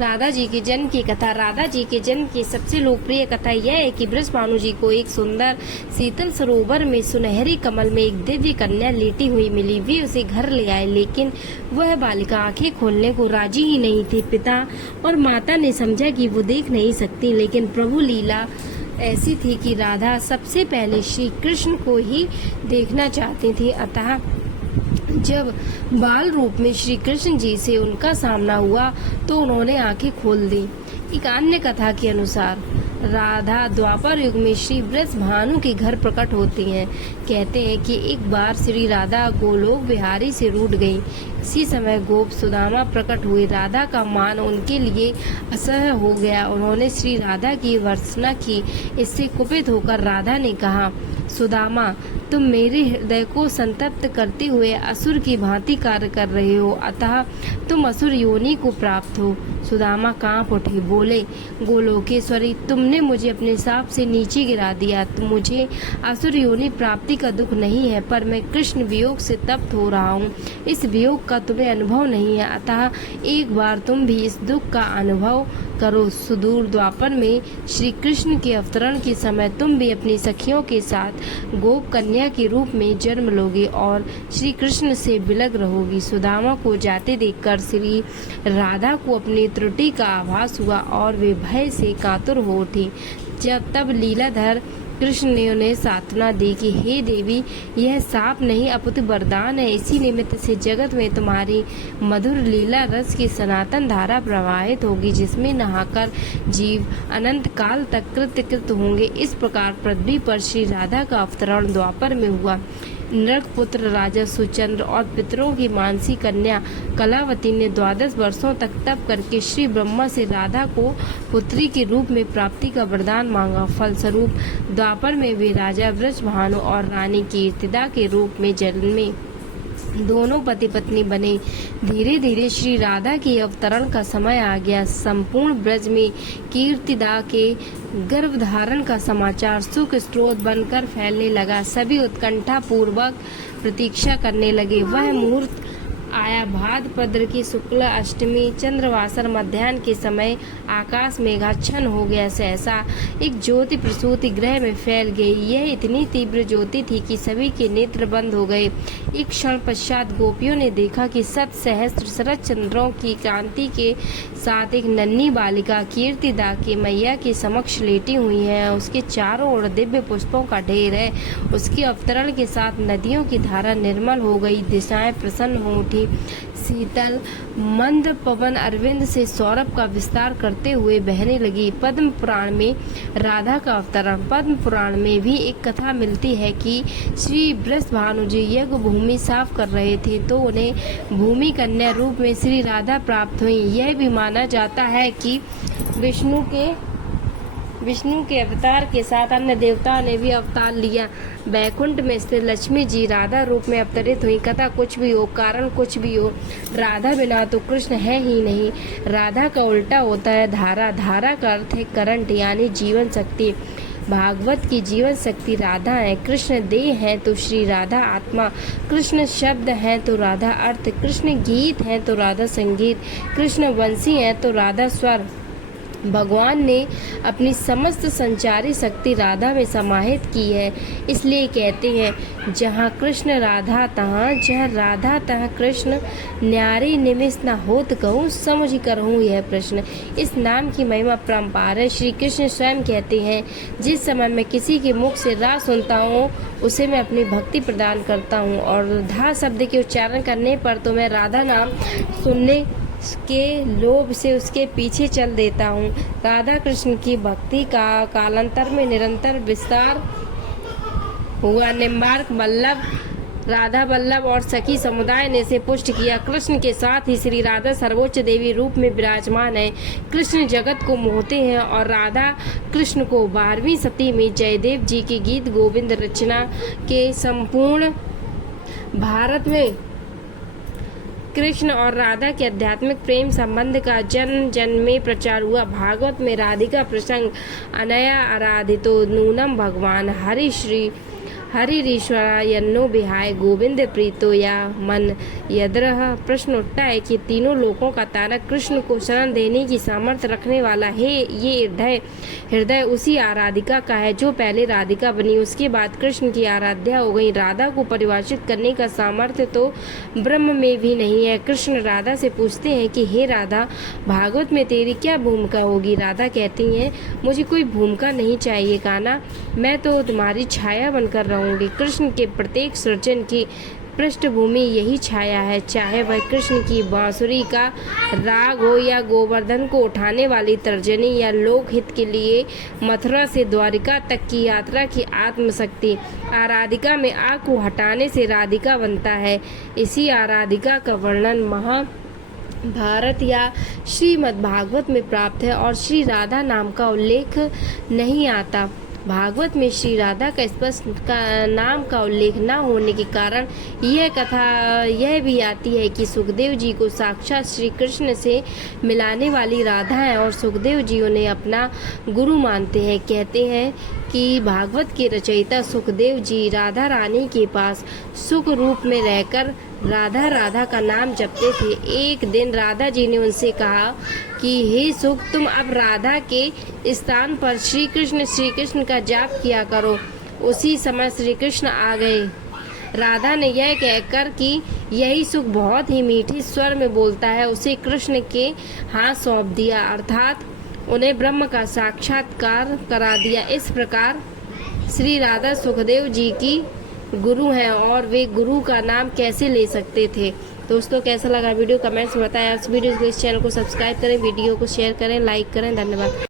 राधा जी के जन्म की कथा। राधा जी के जन्म की सबसे लोकप्रिय कथा यह है कि बृषभानु जी को एक सुंदर शीतल सरोवर में सुनहरे कमल में एक दिव्य कन्या लेटी हुई मिली। वे उसे घर ले आए, लेकिन वह बालिका आंखें खोलने को राजी ही नहीं थी। पिता और माता ने समझा कि वो देख नहीं सकती, लेकिन प्रभु लीला ऐसी थी कि राधा सबसे पहले श्री कृष्ण को ही देखना चाहती थी। अतः जब बाल रूप में श्री कृष्ण जी से उनका सामना हुआ तो उन्होंने आंखें खोल दी। एक अन्य कथा के अनुसार राधा द्वापर युग में श्री बृषभानु के घर प्रकट होती हैं। कहते हैं कि एक बार श्री राधा गोलोक विहारी से रूठ गई। इसी समय गोप सुदामा प्रकट हुए। राधा का मान उनके लिए असह्य हो गया। उन्होंने श्री राधा की भर्त्सना की। इससे कुपित होकर राधा ने कहा, सुदामा, तुम मेरे हृदय को संतप्त करते हुए असुर की भांति कार्य कर रहे हो, अतः तुम असुर योनि को प्राप्त हो। सुदामा कांप उठे, बोले, गोलोकेश्वरी, तुमने मुझे अपने शाप से नीचे गिरा दिया। मुझे असुर योनि प्राप्ति का दुख नहीं है, पर मैं कृष्ण वियोग से तप्त हो रहा हूँ। इस वियोग का तुम्हें अनुभव नहीं है, अतः एक बार तुम भी इस दुख का अनुभव करो। सुदूर द्वापर में श्री कृष्ण के अवतरण के समय तुम भी अपनी सखियों के साथ गोप कन्या के रूप में जन्म लोगे और श्री कृष्ण से बिलग रहोगी। सुदामा को जाते देखकर श्री राधा को अपनी त्रुटि का आभास हुआ और वे भय से कातुर हो उठी। तब लीलाधर कृष्ण ने उन्हें सांत्वना दी कि हे देवी, यह साप नहीं अपितु वरदान है। इसी निमित्त से जगत में तुम्हारी मधुर लीला रस की सनातन धारा प्रवाहित होगी, जिसमें नहाकर जीव अनंत काल तक कृतकृत होंगे। इस प्रकार पृथ्वी पर श्री राधा का अवतरण द्वापर में हुआ। नृक पुत्र राजा सुचंद्र और पितरों की मानसी कन्या कलावती ने 12 वर्षों तक तप करके श्री ब्रह्मा से राधा को पुत्री के रूप में प्राप्ति का वरदान मांगा। फलस्वरूप द्वापर में वे राजा वृषभानु और रानी कीर्तिदा के रूप में जन्मे। दोनों पति पत्नी बने। धीरे धीरे श्री राधा के अवतरण का समय आ गया। संपूर्ण ब्रज में कीर्तिदा के गर्भधारण का समाचार सुख स्रोत बनकर फैलने लगा। सभी उत्कंठा पूर्वक प्रतीक्षा करने लगे। वह मुहूर्त आया। भाद्रपद की शुक्ल अष्टमी चंद्रवासर मध्याह्न के समय आकाश मेघाच्छन्न हो गया। सहसा एक ज्योति प्रसूति गृह में फैल गई। यह इतनी तीव्र ज्योति थी कि सभी के नेत्र बंद हो गए। एक क्षण पश्चात गोपियों ने देखा कि 7 सहस्त्र शरद चंद्रों की कांति के साथ एक नन्ही बालिका कीर्तिदा के मैया के समक्ष लेटी हुई है। उसके चारों ओर दिव्य पुष्पों का ढेर है। उसके अवतरण के साथ नदियों की धारा निर्मल हो गई। दिशाएं प्रसन्न हो उठी। शीतल मंद पवन अरविंद से सौरभ का विस्तार करते हुए बहने लगी। पद्म पुराण में राधा का अवतरण। पद्म पुराण में भी एक कथा मिलती है कि श्री बृषभानु जी यज्ञ भूमि साफ कर रहे थे तो उन्हें भूमि कन्या रूप में श्री राधा प्राप्त हुई। यह भी माना जाता है कि विष्णु के अवतार के साथ अन्य देवताओं ने भी अवतार लिया। बैकुंठ में स्थित लक्ष्मी जी राधा रूप में अवतरित हुई। कथा कुछ भी हो, कारण कुछ भी हो, राधा बिना तो कृष्ण है ही नहीं। राधा का उल्टा होता है धारा। धारा का अर्थ है करंट, यानी जीवन शक्ति। भागवत की जीवन शक्ति राधा है। कृष्ण देह है तो श्री राधा आत्मा, कृष्ण शब्द है तो राधा अर्थ, कृष्ण गीत है तो राधा संगीत, कृष्ण वंशी है तो राधा स्वर। भगवान ने अपनी समस्त संचारी शक्ति राधा में समाहित की है। इसलिए कहते हैं, जहाँ कृष्ण राधा तहाँ, जहाँ राधा तहाँ कृष्ण, न्यारी निमिष न होत कहूँ, समझ करहूँ यह प्रश्न। इस नाम की महिमा परम्पार है। श्री कृष्ण स्वयं कहते हैं, जिस समय मैं किसी के मुख से राग सुनता हूँ उसे मैं अपनी भक्ति प्रदान करता हूँ, और धा शब्द के उच्चारण करने पर तो मैं राधा नाम सुनने के लोभ से उसके पीछे चल देता हूँ। राधा कृष्ण की भक्ति का कालांतर में निरंतर विस्तार हुआ। निम्बार्क वल्लभ, राधा वल्लभ और सखी समुदाय ने इसे पुष्ट किया। कृष्ण के साथ ही श्री राधा सर्वोच्च देवी रूप में विराजमान है। कृष्ण जगत को मोहते हैं और राधा कृष्ण को 12वीं शती में जयदेव जी के गीत गोविंद रचना के संपूर्ण भारत में कृष्ण और राधा के आध्यात्मिक प्रेम संबंध का जन जन में प्रचार हुआ। भागवत में राधिका प्रसंग, अनया आराधितो नूनम भगवान हरि श्री हरिरीश्वरायन्नो विहाय गोविंद प्रीतो या मन यद्रह। प्रश्न उठता है कि तीनों लोकों का तारक कृष्ण को शरण देने की सामर्थ्य रखने वाला है, ये हृदय उसी आराधिका का है जो पहले राधिका बनी, उसके बाद कृष्ण की आराध्या हो गई। राधा को परिभाषित करने का सामर्थ्य तो ब्रह्म में भी नहीं है। कृष्ण राधा से पूछते हैं कि हे राधा, भागवत में तेरी क्या भूमिका होगी? राधा कहती हैं, मुझे कोई भूमिका नहीं चाहिए कान्हा, मैं तो तुम्हारी छाया बनकर रहूंगी। कृष्ण के प्रत्येक सृजन की पृष्ठभूमि यही छाया है, चाहे वह कृष्ण की बांसुरी का राग हो या गोवर्धन को उठाने वाली तर्जनी या लोकहित के लिए मथुरा से द्वारिका तक की यात्रा की आत्मशक्ति। आराधिका में आग को हटाने से राधिका बनता है। इसी आराधिका का वर्णन महाभारत या श्रीमद् भागवत में प्राप्त है और श्री राधा नाम का उल्लेख नहीं आता। भागवत में श्री राधा का स्पष्ट नाम का उल्लेख न होने के कारण यह कथा यह भी आती है कि सुखदेव जी को साक्षात श्री कृष्ण से मिलाने वाली राधा है और सुखदेव जी उन्हें अपना गुरु मानते हैं। कहते हैं कि भागवत के रचयिता सुखदेव जी राधा रानी के पास सुख रूप में रहकर राधा राधा का नाम जपते थे। एक दिन राधा जी ने उनसे कहा कि हे सुख, तुम अब राधा के स्थान पर श्री कृष्ण का जाप किया करो। उसी समय श्री कृष्ण आ गए। राधा ने यह कहकर कि यही सुख बहुत ही मीठे स्वर में बोलता है, उसे कृष्ण के हाथ सौंप दिया, अर्थात उन्हें ब्रह्म का साक्षात्कार करा दिया। इस प्रकार श्री राधा सुखदेव जी की गुरु हैं और वे गुरु का नाम कैसे ले सकते थे। दोस्तों, कैसा लगा वीडियो कमेंट्स में बताएं। इस वीडियो को, इस चैनल को सब्सक्राइब करें, वीडियो को शेयर करें, लाइक करें। धन्यवाद।